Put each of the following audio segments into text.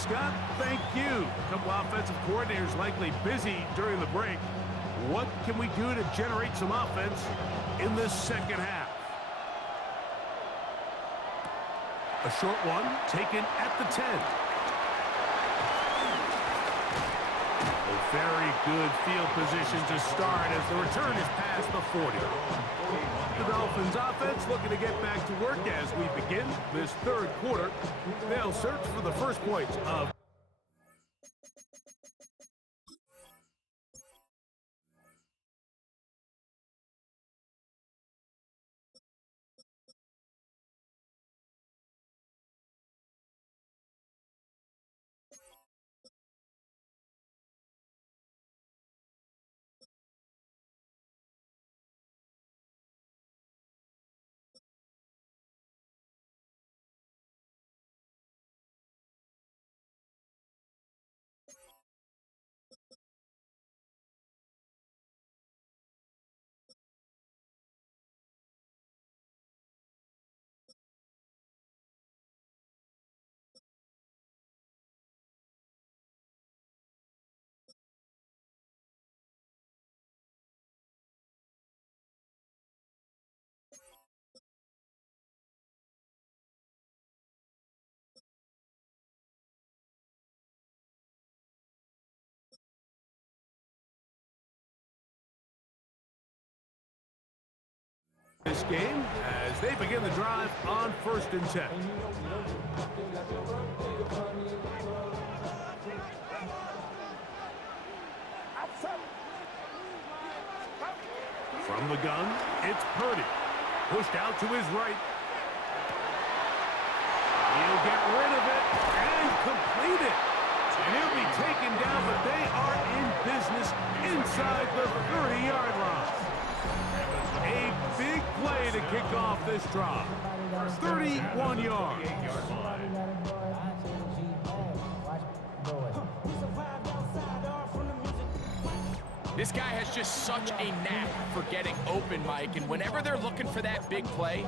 Scott, thank you. A couple offensive coordinators likely busy during the break. What can we do to generate some offense in this second half? A short one taken at the 10. A very good field position to start as the return is past the 40. The Dolphins offense looking to get back to work as we begin this third quarter. They'll search for the first points of this game as they begin the drive on 1st and 10. From the gun, it's Purdy. Pushed out to his right. He'll get rid of it and complete it. And he'll be taken down, but they are in business inside the 30-yard line. A big play to kick off this drive. 31 yards. This guy has just such a knack for getting open, Mike, and whenever they're looking for that big play,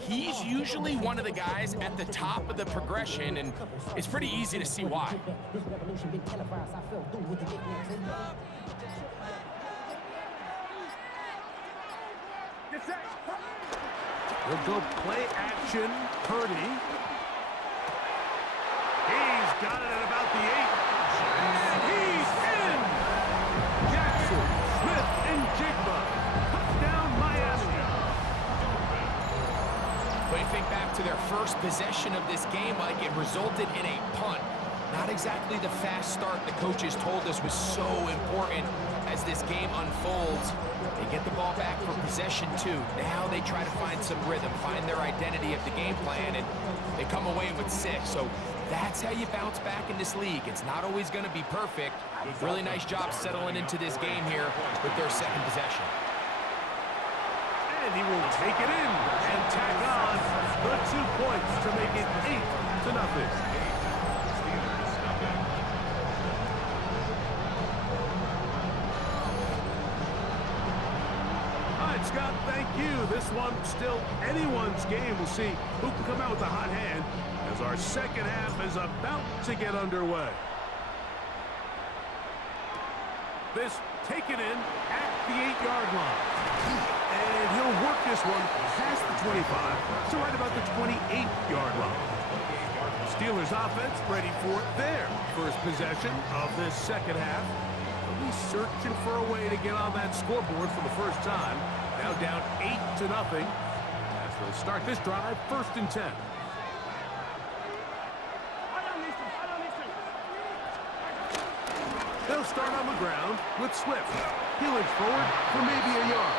he's usually one of the guys at the top of the progression, and it's pretty easy to see why. We'll go play action. Purdy. He's got it at about the 8. And he's in! Jackson, Smith, and Jigba. Touchdown, Miami. But you think back to their first possession of this game, Mike, it resulted in a punt. Not exactly the fast start the coaches told us was so important as this game unfolds. They get the ball back for possession two. Now they try to find some rhythm, find their identity of the game plan, and they come away with 6. So that's how you bounce back in this league. It's not always going to be perfect. Really nice job settling into this game here with their second possession. And he will take it in and tack on the 2 points to make it 8-0. Scott, thank you. This one still anyone's game. We'll see who can come out with a hot hand as our second half is about to get underway. This taken in at the 8-yard line. And he'll work this one past the 25 to right about the 28-yard line. Steelers offense ready for their first possession of this second half. They'll be searching for a way to get on that scoreboard for the first time. Now down 8-0 as they'll start this drive 1st and 10. They'll start on the ground with Swift. He'll inch forward for maybe a yard.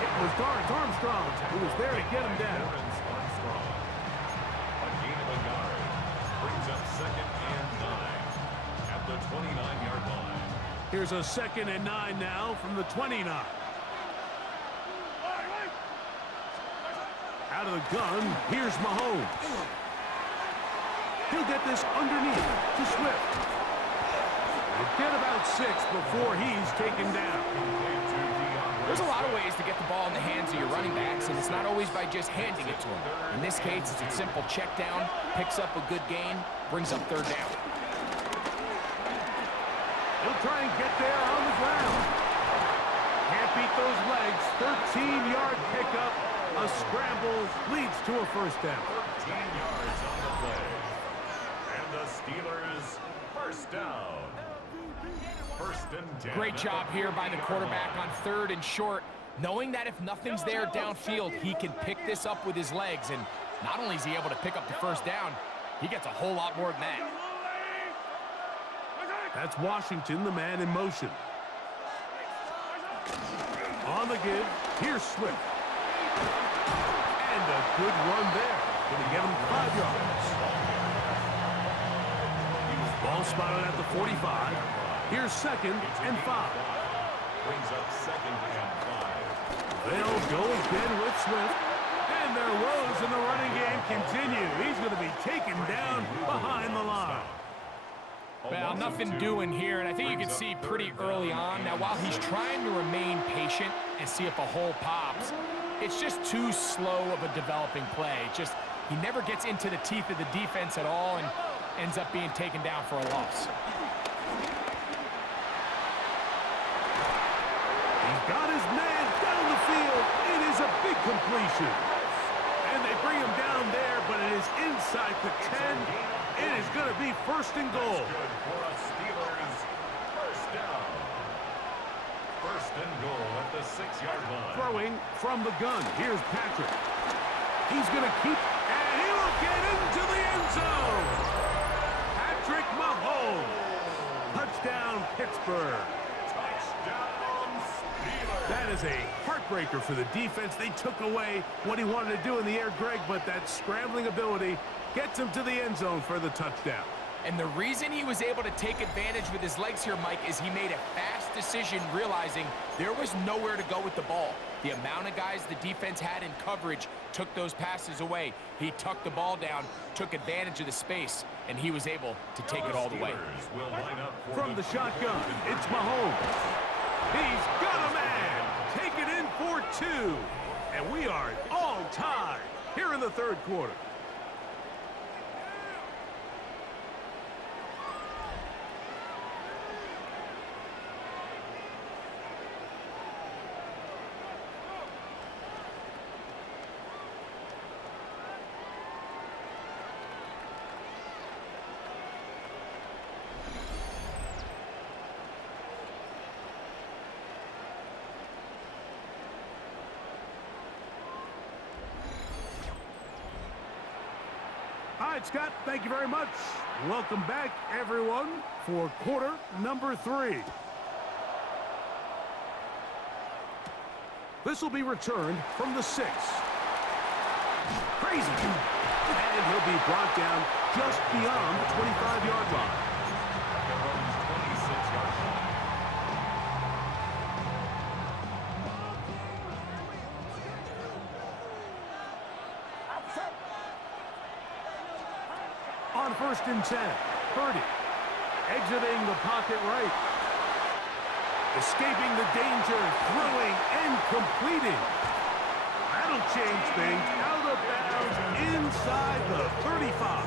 It was Dorrance Armstrong who was there to get him down. A gain of a yard brings up 2nd and 9 at the 29-yard line. Here's a 2nd and 9 now from the 29. Out of the gun, here's Mahomes. He'll get this underneath to Swift. He'll get about 6 before he's taken down. There's a lot of ways to get the ball in the hands of your running backs, and it's not always by just handing it to them. In this case, it's a simple check down, picks up a good gain, brings up 3rd down. He'll try and get there on the ground. Can't beat those legs. 13-yard pickup. A scramble leads to a first down. 13 yards on the play. And the Steelers first down. First and 10. Great job here by the quarterback on 3rd and short, knowing that if nothing's there downfield, he can pick this up with his legs. And not only is he able to pick up the first down, he gets a whole lot more than that. That's Washington, the man in motion. On the give, here's Swift. And a good run there. Going to get him 5 yards. Ball spotted at the 45. Here's 2nd and 5. Brings up 2nd and 5. They'll go again with Swift. And their woes in the running game continue. He's going to be taken down behind the line. Well, nothing doing here, and I think you can see pretty early on. Now, while he's trying to remain patient and see if a hole pops, it's just too slow of a developing play. He never gets into the teeth of the defense at all and ends up being taken down for a loss. He's got his man down the field. It is a big completion. And they bring him down there, but it is inside the 10. It is going to be 1st and goal. Good for a Steelers first down. 1st and goal at the 6-yard line. Throwing from the gun. Here's Patrick. He's going to keep, and he will get into the end zone. Patrick Mahomes. Touchdown, Pittsburgh. Touchdown, Steelers. That is a heartbreaker for the defense. They took away what he wanted to do in the air, Greg, but that scrambling ability gets him to the end zone for the touchdown. And the reason he was able to take advantage with his legs here, Mike, is he made a fast decision realizing there was nowhere to go with the ball. The amount of guys the defense had in coverage took those passes away. He tucked the ball down, took advantage of the space, and he was able to take it all the way. Will line up From the shotgun, it's Mahomes. He's got a man. Take it in for 2. And we are all tied here in the 3rd quarter. All right, Scott, thank you very much. Welcome back, everyone, for quarter number 3. This will be returned from the 6. Crazy. And he'll be brought down just beyond the 25-yard line. On 1st and 10, Purdy exiting the pocket right. Escaping the danger, throwing and completing. That'll change things. Out of bounds inside the 35.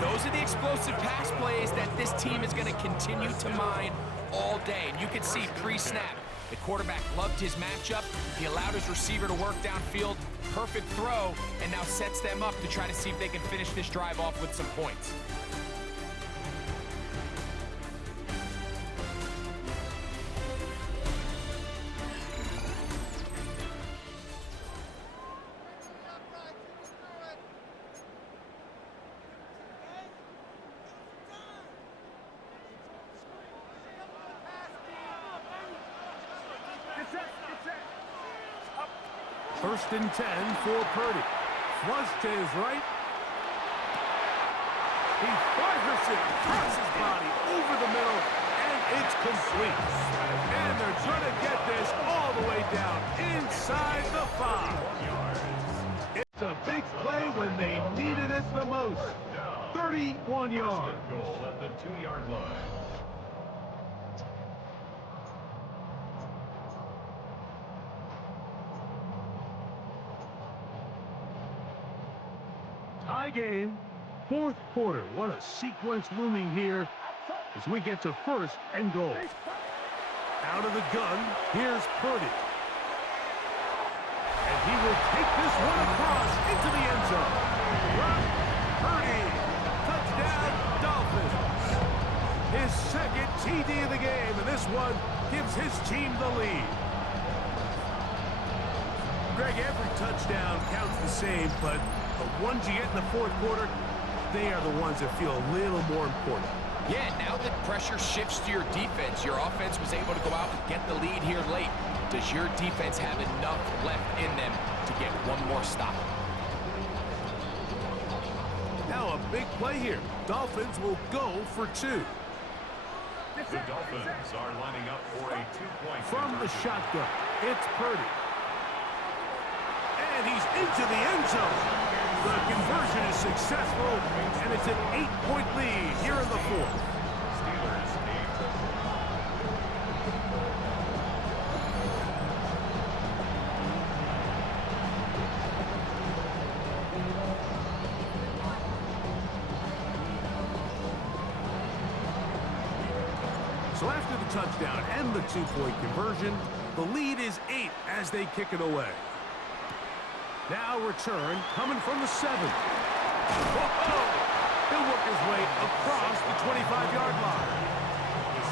Those are the explosive pass plays that this team is going to continue to mine all day. And you can see pre-snap, the quarterback loved his matchup. He allowed his receiver to work downfield. Perfect throw, and now sets them up to try to see if they can finish this drive off with some points. First and 10 for Purdy. Flush to his right. He fires it across his body over the middle, and it's complete. And they're trying to get this all the way down inside the 5. It's a big play when they needed it the most. 31 yards. Goal at the 2-yard line. Tie game, 4th quarter. What a sequence looming here. as we get to first and goal. Out of the gun, here's Purdy. And he will take this one across into the end zone. Brock Purdy, touchdown Dolphins. His second TD of the game, and this one gives his team the lead. Greg, every touchdown counts the same, but the ones you get in the fourth quarter, they are the ones that feel a little more important. Yeah, now that pressure shifts to your defense, your offense was able to go out and get the lead here late. Does your defense have enough left in them to get one more stop? Now a big play here. Dolphins will go for two. The Dolphins are lining up for a two-point From the shotgun, it's Purdy. And he's into the end zone. The conversion is successful, and it's an 8-point lead here in the fourth. Steelers 8. So after the touchdown and the two-point conversion, the lead is 8 as they kick it away. Now return coming from the 7. Whoa! He'll work his way across the 25-yard line.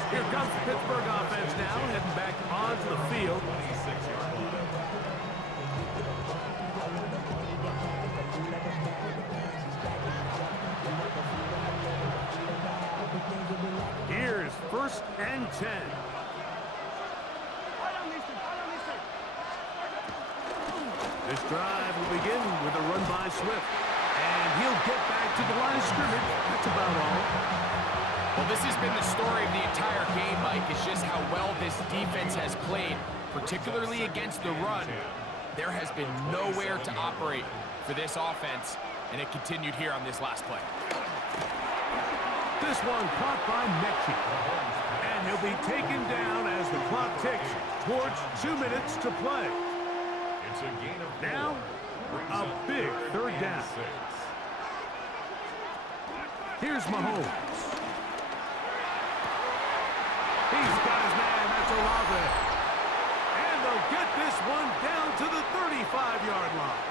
Here comes the Pittsburgh offense now, heading back onto the field. 26-yard line. Here's first and 10. This drive will begin with a run by Swift. And he'll get back to the line of scrimmage. That's about all. Well, this has been the story of the entire game, Mike. It's just how well this defense has played, particularly against the run. There has been nowhere to operate for this offense, and it continued here on this last play. This one caught by Mechie. And he'll be taken down as the clock ticks towards 2 minutes to play. It's a gain of 4. Now, a big third down. 6. Here's Mahomes. He's got his man, that's Olave. And they'll get this one down to the 35-yard line.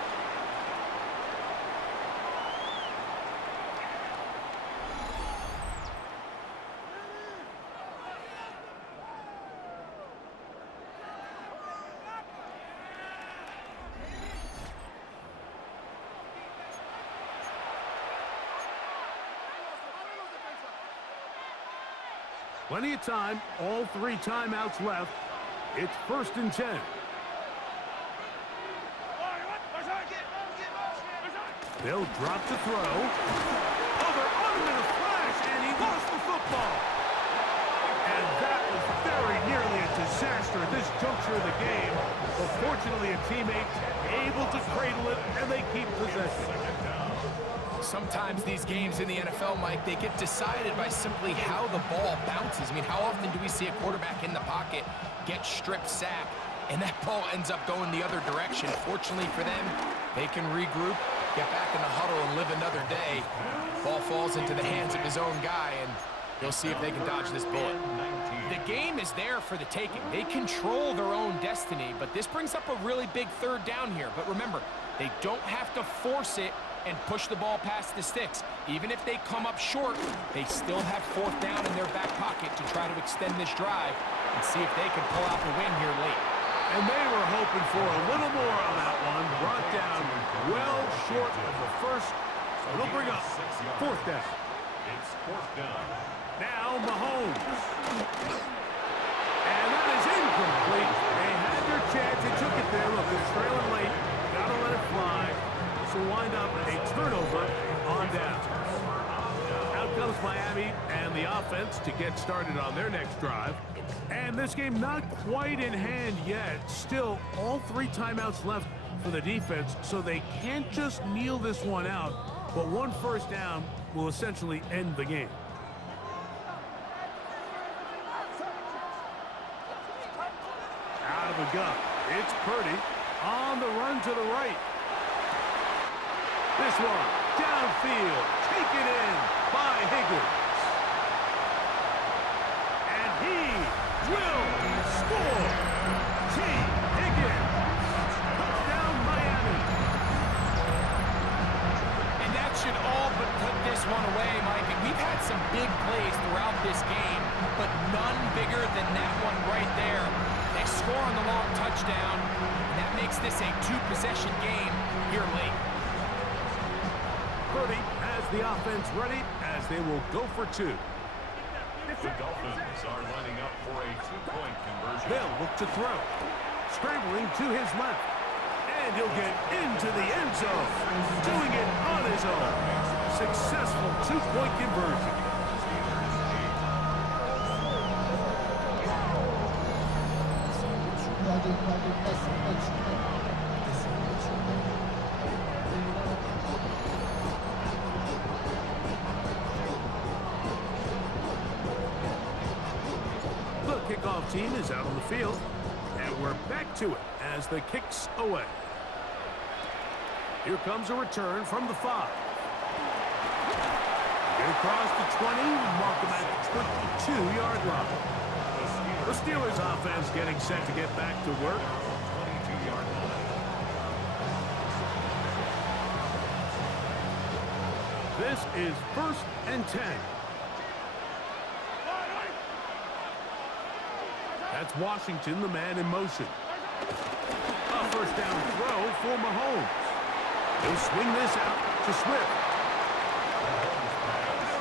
Plenty of time, all 3 timeouts left. It's first and 10. They'll drop to throw. Oh, they're on him in a flash, and he lost the football. And that was very nearly a disaster at this juncture of the game. But fortunately, a teammate able to cradle it, and they keep possession. Sometimes these games in the NFL, Mike, they get decided by simply how the ball bounces. I mean, how often do we see a quarterback in the pocket get strip sack, and that ball ends up going the other direction? Fortunately for them, they can regroup, get back in the huddle, and live another day. Ball falls into the hands of his own guy, and they'll see if they can dodge this bullet. The game is there for the taking. They control their own destiny, but this brings up a really big third down here. But remember, they don't have to force it and push the ball past the sticks. Even if they come up short, they still have fourth down in their back pocket to try to extend this drive and see if they can pull out the win here late. And they were hoping for a little more on that one. Brought down well short of the first. So it'll bring up fourth down. It's fourth down. Now Mahomes. And that is incomplete. They had their chance. They took it there. Look, they're trailing late. Gotta let it fly. This will wind up a turnover on down. Out comes Miami and the offense to get started on their next drive. And this game not quite in hand yet. Still, all 3 timeouts left for the defense, so they can't just kneel this one out. But 1 first down will essentially end the game. Out of the gun, it's Purdy on the run to the right. This one, downfield, taken in by Higgins. this one away, Mike. We've had some big plays throughout this game, but none bigger than that one right there. They score on the long touchdown, and that makes this a two-possession game here late. Purdy has the offense ready as they will go for two. The Dolphins are lining up for a two-point conversion. They'll look to throw. Scrambling to his left. And he'll get into the end zone. Doing it on his own. Successful two-point conversion. The kickoff team is out on the field. And we're back to it as the kick's away. Here comes a return from the 5. Get across the 20, mark him at the 22-yard line. The Steelers offense getting set to get back to work. 22-yard line. This is 1st and 10. That's Washington, the man in motion. A first down throw for Mahomes. He'll swing this out to Swift.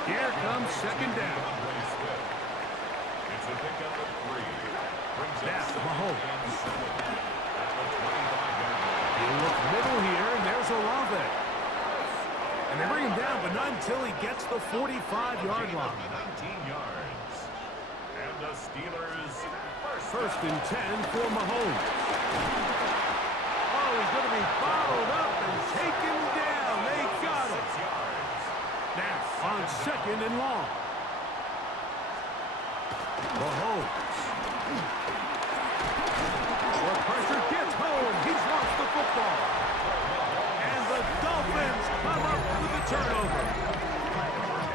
Here comes second down. It's a pickup of 3. Now Mahomes. At the 25-yard line. He'll look middle here, and there's Olave. And they bring him down, but not until he gets the 45-yard line. 19 yards. And the Steelers First and 10 for Mahomes. Oh, he's going to be bottled up and taken down. They got him. 6 yards. Now on second and long. Mahomes. The pressure gets home. He's lost the football. And the Dolphins come up with the turnover.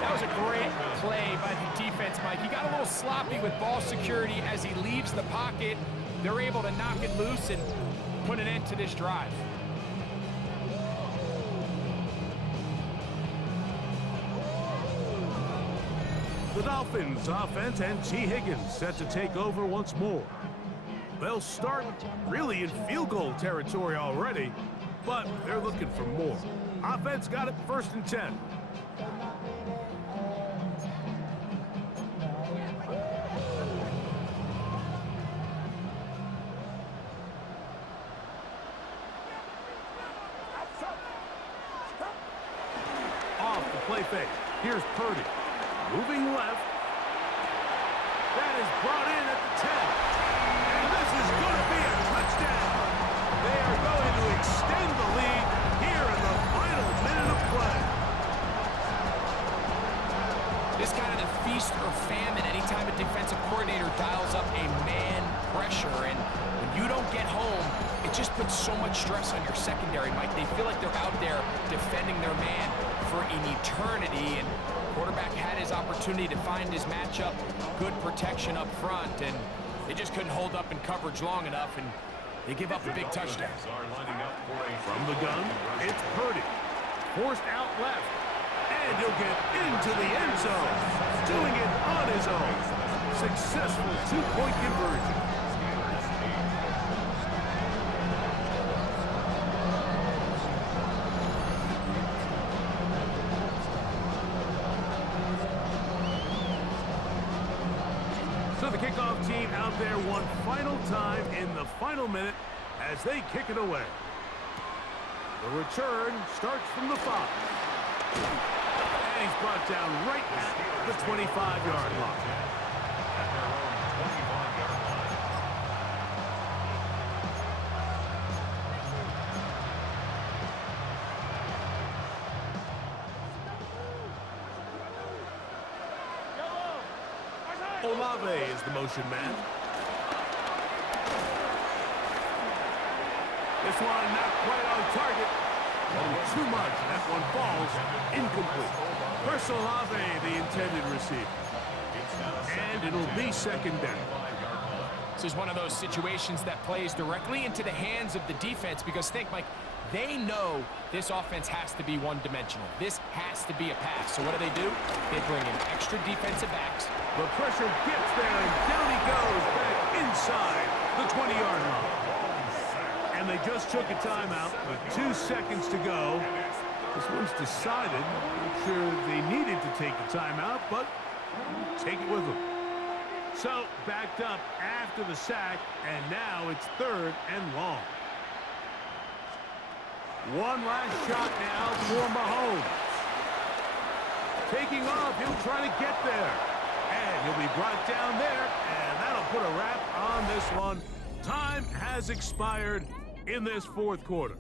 That was a great play by the defense, Mike. He got a little sloppy with ball security as he leaves the pocket. They're able to knock it loose and put an end to this drive. The Dolphins offense and T. Higgins set to take over once more. They'll start really in field goal territory already, but they're looking for more. Offense got it 1st and 10. Off the play fake. Here's Purdy. Moving left. That is brought in at the 10. And this is going to be a touchdown. They are going to extend the lead here in the final minute of play. This kind of the feast or famine anytime a defensive coordinator dials up a man pressure. And when you don't get home, it just puts so much stress on your secondary, Mike. They feel like they're out there defending their man for an eternity. And quarterback had his opportunity to find his matchup, good protection up front, and they just couldn't hold up in coverage long enough, and they give up a big touchdown. From the gun, it's Purdy. Forced out left. And he'll get into the end zone. Doing it on his own. Successful two-point conversion. So the kickoff team out there one final time in the final minute as they kick it away. The return starts from the 5. And he's brought down right at the 25-yard line. At their own 25-yard line. Olave is the motion man. This one not quite on target. Oh, too much. That one falls incomplete. Chris Olave, the intended receiver. And it'll be second down. This is one of those situations that plays directly into the hands of the defense because think, Mike, they know this offense has to be one-dimensional. This has to be a pass. So what do? They bring in extra defensive backs. The pressure gets there, and down he goes back inside the 20-yard line. And they just took a timeout with 2 seconds to go. This one's decided. Not sure they needed to take a timeout, but take it with them. So, backed up after the sack, and now it's 3rd and long. One last shot now for Mahomes. Taking off, he'll try to get there. And he'll be brought down there, and that'll put a wrap on this one. Time has expired in this 4th quarter.